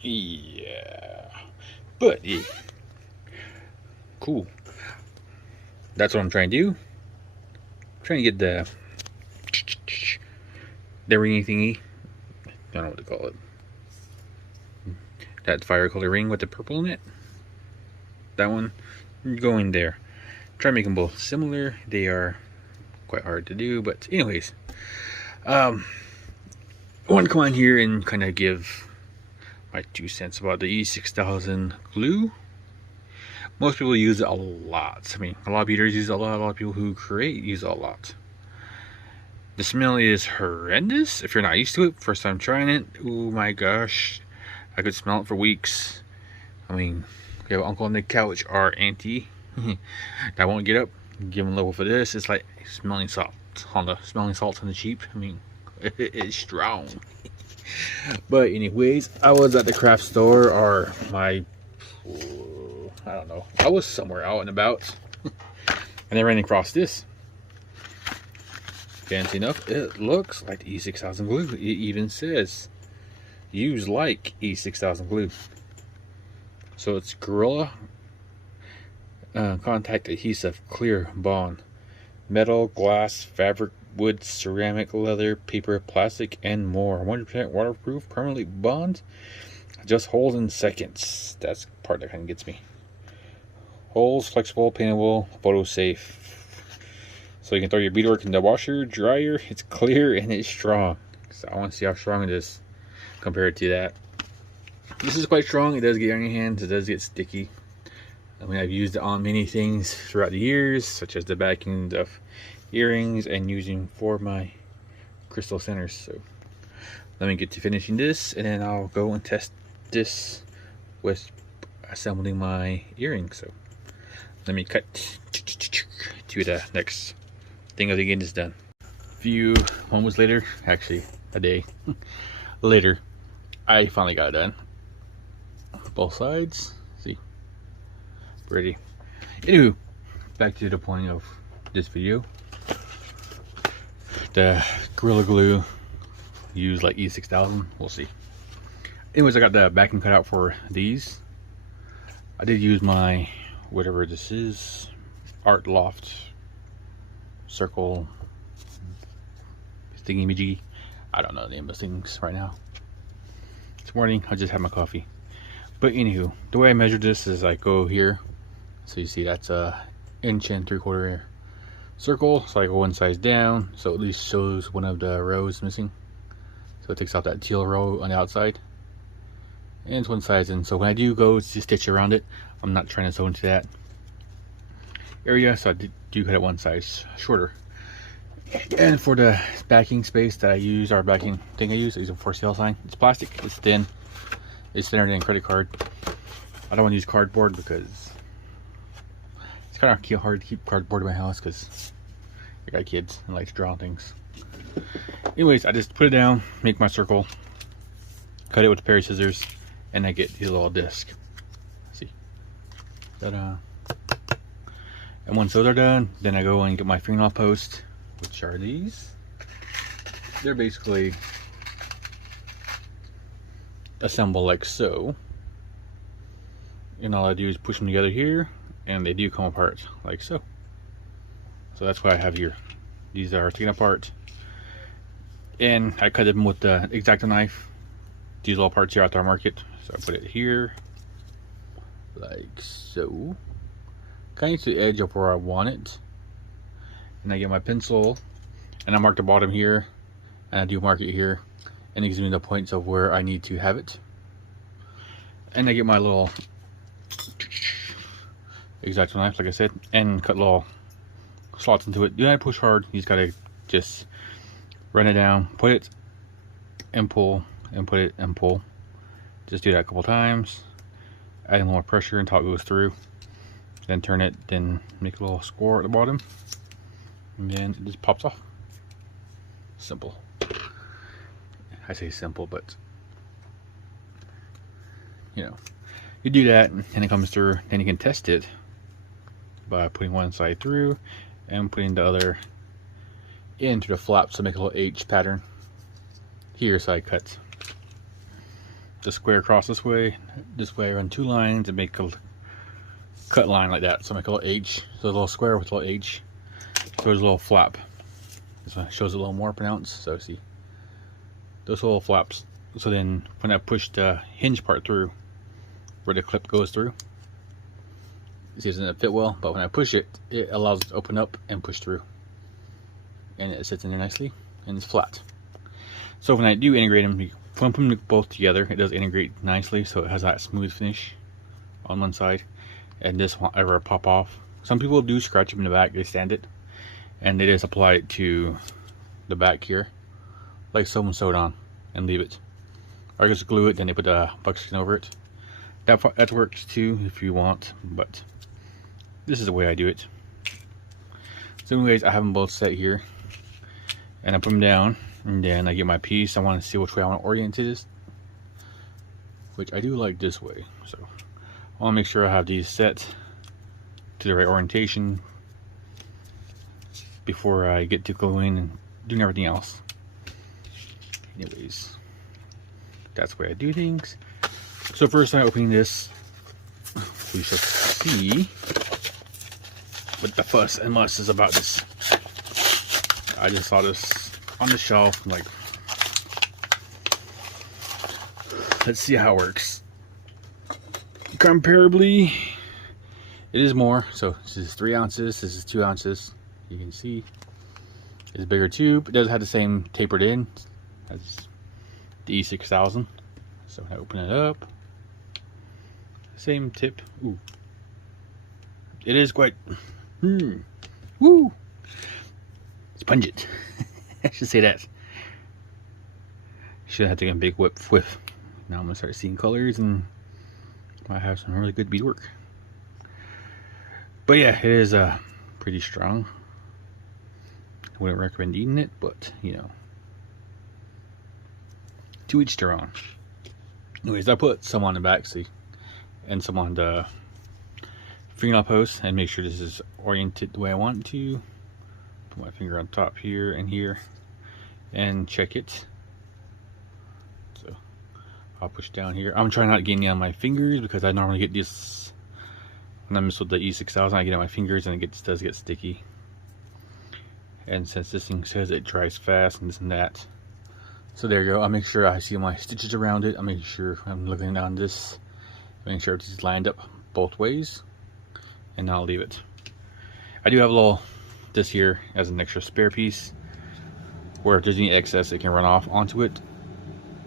Yeah. But yeah. Cool. That's what I'm trying to do. I'm trying to get the ringy thingy. I don't know what to call it. That fire color ring with the purple in it. That one. Going there. Try to make them both similar. They are quite hard to do, but anyways. I want to come on here and kind of give my 2 cents about the E6000 glue. Most people use it a lot. I mean, a lot of beaters use it a lot. A lot of people who create use it a lot. The smell is horrendous if you're not used to it. First time trying it, oh my gosh, I could smell it for weeks. I mean, we have uncle on the couch, our auntie that won't get up. Give him a level for this. It's like smelling salt on the cheap. I mean, it's strong. But anyways, I was at the craft store, or I don't know, I was somewhere out and about and I ran across this. Fancy enough, it looks like the E6000 glue. It even says use like E6000 glue. So it's Gorilla Contact Adhesive Clear Bond, metal, glass, fabric, wood, ceramic, leather, paper, plastic, and more. 100% waterproof, permanently bond, just holds in seconds. That's the part that kind of gets me. Holds, flexible, paintable, photo safe. So you can throw your beadwork in the washer, dryer. It's clear and it's strong. So I want to see how strong it is compared to that. This is quite strong. It does get on your hands. It does get sticky. I mean, I've used it on many things throughout the years, such as the backing of earrings and using for my crystal centers. So let me get to finishing this, and then I'll go and test this with assembling my earrings. So let me cut to the next thing of the game is done. A few moments later, actually a day later, I finally got it done. Both sides. See, ready. Anywho, back to the point of this video. The Gorilla Glue used like E6000. We'll see. Anyways, I got the backing cut out for these. I did use my whatever this is, Art Loft circle thingy majiggy. I don't know the name of things right now. This morning I just had my coffee. But anywho, the way I measured this is I go here. So you see that's a 1.75" circle. So I go one size down, so at least shows one of the rows missing. So it takes out that teal row on the outside. And it's one size in. So when I do go to stitch around it, I'm not trying to sew into that area, so I do cut it one size shorter. And for the backing space that I use, our backing thing I use a for sale sign. It's plastic, it's thin, it's thinner than a credit card. I don't want to use cardboard because it's kind of hard to keep cardboard in my house because I got kids and like to draw things. Anyways, I just put it down, make my circle, cut it with a pair of scissors, and I get these little discs. See, ta-da! And once those are done, then I go and get my fingernail posts, which are these. They're basically assemble like so, and all I do is push them together here, and they do come apart like so. So that's what I have here. These are taken apart, and I cut them with the X-Acto knife. These little parts here at our market, so I put it here like so, kind of to the edge of where I want it, and I get my pencil and I mark the bottom here, and I do mark it here, and it gives me the points of where I need to have it. And I get my little X-Acto knife, like I said, and cut little slots into it. Do not push hard. You just gotta just run it down, put it and pull, and put it and pull. Just do that a couple times, adding more pressure until it goes through. Then turn it, then make a little score at the bottom, and then it just pops off. Simple. I say simple, but you know, you do that and it comes through. Then you can test it by putting one side through and putting the other into the flap to make a little H pattern. Here, side cuts. the square across this way, I run 2 lines and make a cut line like that. So I make a little H, so a little square with a little H. So there's a little flap. So it shows a little more pronounced. So see those little flaps. So then when I push the hinge part through, where the clip goes through, you see it doesn't fit well, but when I push it, it allows it to open up and push through. And it sits in there nicely, and it's flat. So when I do integrate them, you clump them both together, it does integrate nicely, so it has that smooth finish on one side, and this won't ever pop off. Some people do scratch them in the back, they sand it, and they just apply it to the back here, like someone sewed on, and leave it. Or just glue it, then they put a buckskin over it. That works too if you want, but this is the way I do it. So anyways, I have them both set here, and I put them down, and then I get my piece. I want to see which way I want to orient this, which I do like this way. So I want to make sure I have these set to the right orientation before I get to gluing and doing everything else. Anyways, that's the way I do things. So first I'm opening this, we shall see what the fuss and muss is about this. I just saw this on the shelf, I'm like, let's see how it works. Comparably, it is more. So this is 3 ounces, this is 2 ounces. You can see it's a bigger tube. It does have the same tapered end as the E6000. So when I open it up, same tip. Ooh, it is quite woo, it's pungent. I should say that. Should have taken a big whiff. Now I'm gonna start seeing colors and might have some really good beadwork. But yeah, it is pretty strong. I wouldn't recommend eating it, but you know, to each their own. Anyways, I put some on the back, see, and some on the fingernail post, and make sure this is oriented the way I want it to. Put my finger on top here and here, and check it. So I'll push down here. I'm trying not to get any on my fingers because I normally get this when I mess with the E6000. I get on my fingers and it does get sticky. And since this thing says it dries fast and this and that, so there you go. I'll make sure I see my stitches around it. I'll make sure I'm looking on this, make sure it's lined up both ways, and I'll leave it. I do have a little this here as an extra spare piece, where if there's any excess, it can run off onto it.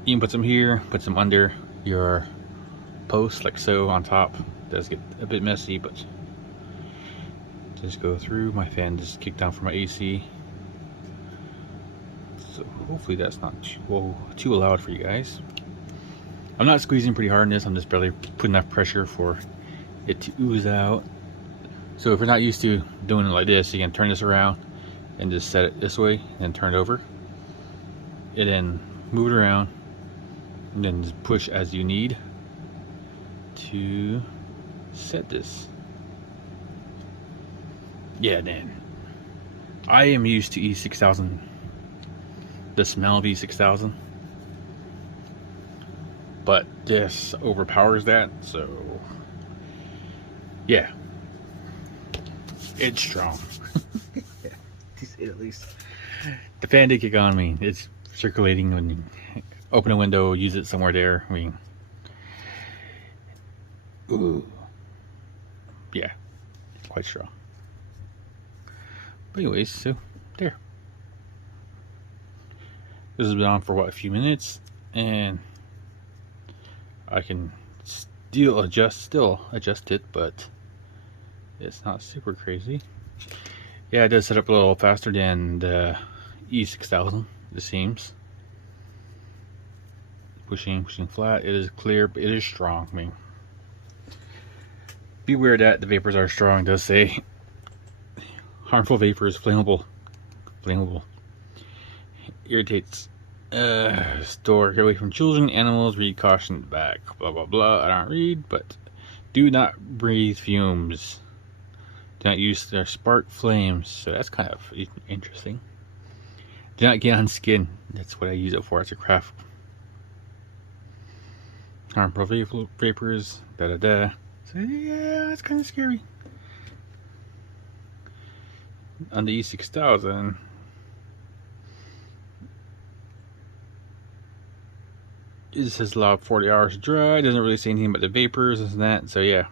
You can put some here, put some under your post, like so, on top. It does get a bit messy, but just go through. My fan just kicked down for my AC. So hopefully that's not too loud for you guys. I'm not squeezing pretty hard in this, I'm just barely putting enough pressure for it to ooze out. So if you're not used to doing it like this, you can turn this around and just set it this way and turn it over. And then move it around and then just push as you need to set this. Yeah, then I am used to E6000. The smell of E6000, but this overpowers that. So yeah, it's strong. To say the least. The fan did kick on me. It's circulating. When you open a window, use it somewhere there. I mean, ooh, yeah, quite strong. But anyways, so there. This has been on for what, a few minutes, and I can still adjust it, but it's not super crazy. Yeah, it does set up a little faster than the E6000, it seems. Pushing flat. It is clear, but it is strong. I mean, beware that the vapors are strong. It does say harmful vapors, flammable, irritates. Store, get away from children, animals, read caution back, blah blah blah. I don't read, but do not breathe fumes. Do not use their spark flames. So that's kind of interesting. Do not get on skin. That's what I use it for. It's a craft. harmful vapors, So yeah, it's kind of scary. On the E6000, it says allowed 40 hours dry. It doesn't really say anything about the vapors and that. So yeah.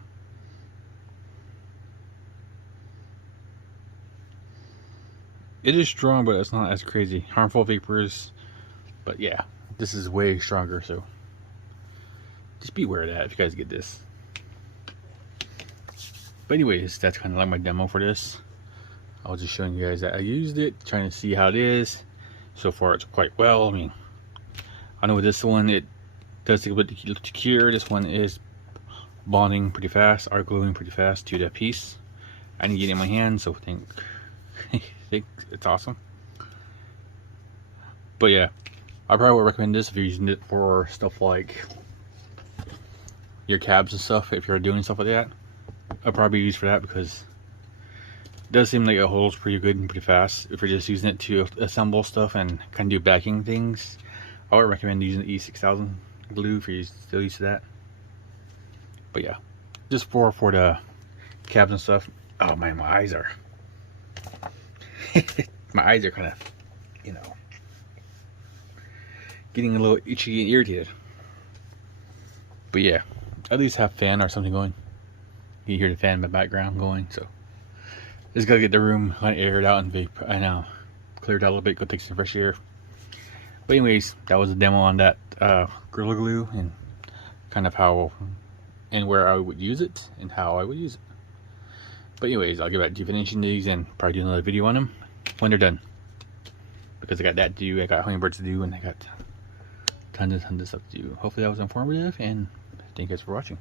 It is strong, but it's not as crazy. Harmful vapors, but yeah, this is way stronger, so just be aware of that if you guys get this. But anyways, that's kind of like my demo for this. I was just showing you guys that I used it, trying to see how it is. So far, it's quite well. I mean, I know with this one, it does take a bit to cure. This one is bonding pretty fast, or gluing pretty fast to that piece. I didn't get it in my hand, so I think it's awesome. But yeah, I probably would recommend this if you're using it for stuff like your cabs and stuff. If you're doing stuff like that, I'll probably use for that because it does seem like it holds pretty good and pretty fast. If you're just using it to assemble stuff and kind of do backing things, I would recommend using the E6000 glue if you're still used to that. But yeah, just for the cabs and stuff. Oh man, my eyes are my eyes are kind of, you know, getting a little itchy and irritated. But yeah, at least have fan or something going. You hear the fan in the background going, so just gotta get the room kind of aired out and vape. I know, cleared out a little bit, go take some fresh air. But anyways, that was a demo on that Gorilla Glue and kind of how and where I would use it and how I would use it. But anyways, I'll get back to finishing these and probably do another video on them when they're done. Because I got that to do, I got hummingbirds to do, and I got tons of stuff to do. Hopefully that was informative, and thank you guys for watching.